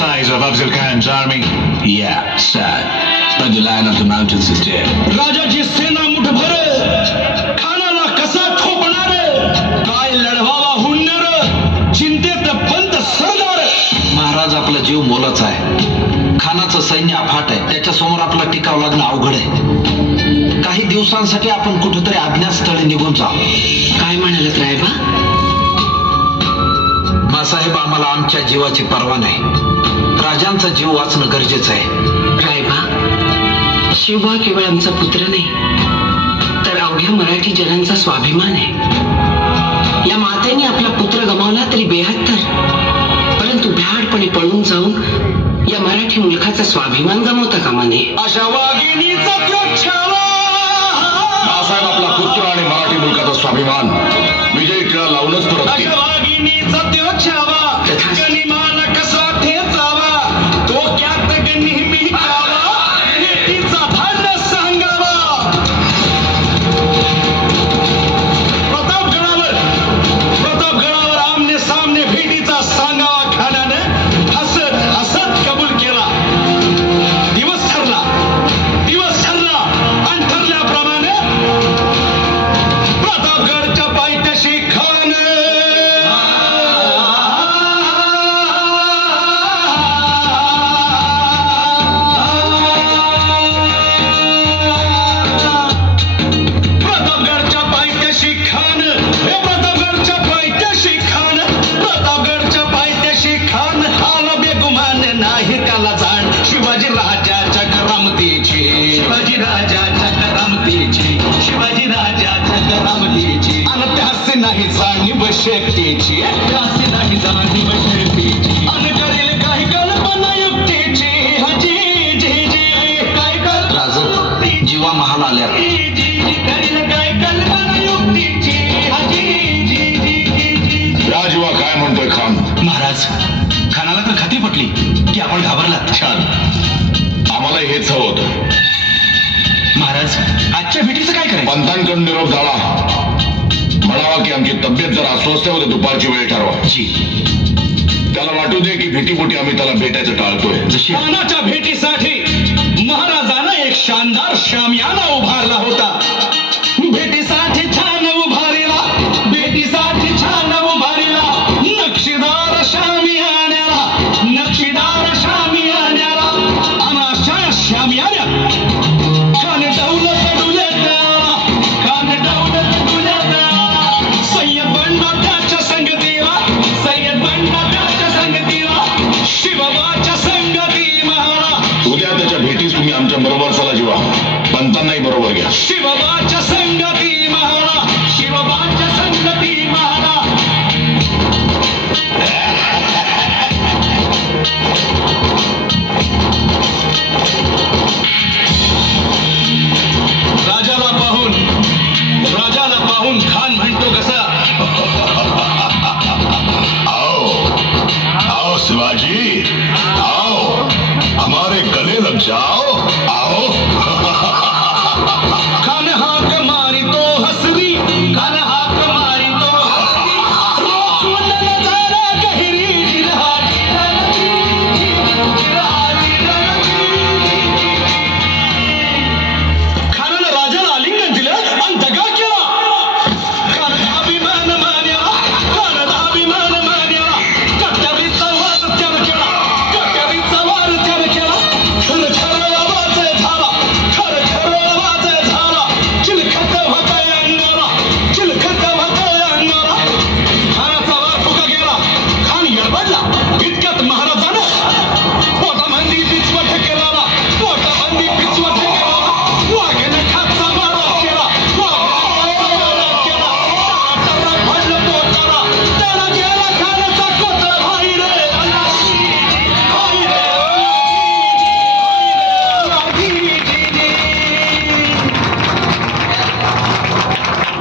size of Afzal Khan's army? Yeah, sad. But the line of the mountains is dead. राजाची सेना मुठभर खानाला कसा ठोपणार, काय लढवावा हुन्नर, चिंतेत पंत सरदार. महाराज आपला जीव मोलाचा आहे. खानाचं सैन्य अफाट आहे. त्याच्यासमोर आपला टिकाव लागणं अवघड आहे. काही दिवसांसाठी आपण कुठेतरी अज्ञातस्थळी निघून जाऊ. काय म्हणालात रायबा? मासाहेब, आम्हाला आमच्या जीवाची पर्वा नाही. राजांचा जीव वाचणं गरजेचं आहे. रायबा, शिवबा केवळ आमचा पुत्र नाही, तर अवघ्या मराठी जनांचा स्वाभिमान आहे. या मातेने आपला पुत्र गमावला तरी 72, परंतु भ्याडपणे पळून जाऊन या मराठी मुलखाचा स्वाभिमान गमावता कामा नये. अशा वाघिणीचा त्यो छावा. मासाहेब, आपला पुत्र आणि मराठी मुलकाचा स्वाभिमान विजयी टिळा लावूनच परत. अशा वाघिणीचा त्यो छावा, गनिमाला कसा ठेचावा, तो क्यात नेहमी जावा, तिचा धान्य सांगावा. प्रतापगडावर आमने सामने भेटीचा सांगावा खानानं हसत हसत कबूल केला. दिवस ठरला आणि ठरल्याप्रमाणे प्रतापगडच्या पायथ्याशी खान आला बेगुमान नाही त्याला जाण. शिवाजी राजाच्या करामतीची, शिवाजी राजाच्या करामतीची, शिवाजी राजाच्या करामतीची. आणि त्यास नाही जाणीव शक्तीची, त्यास नाही जाणीव शक्तीची. आणि करेल काही कल्पना युक्तीची. हजी जी जी काय कर राज, जीवा महाल आल्या. करेल काय कल्पना युक्तीची. हजी जी जी. राजवा काय म्हणतोय खान? महाराज, खानाला तर खात्री पटली की आपण घाबरलात. छान, आम्हाला हेच हवं होतं. महाराज, आजच्या भेटीचं काय करायचं? पंतांकडून निरोप झाला, म्हणावा की आमची तब्येत जरा अस्वस्थ होते, दुपारची वेळ ठरवा. जी. त्याला वाटू दे की भेटीपोटी आम्ही त्याला भेटायचं टाळतोय. खानाच्या भेटीसाठी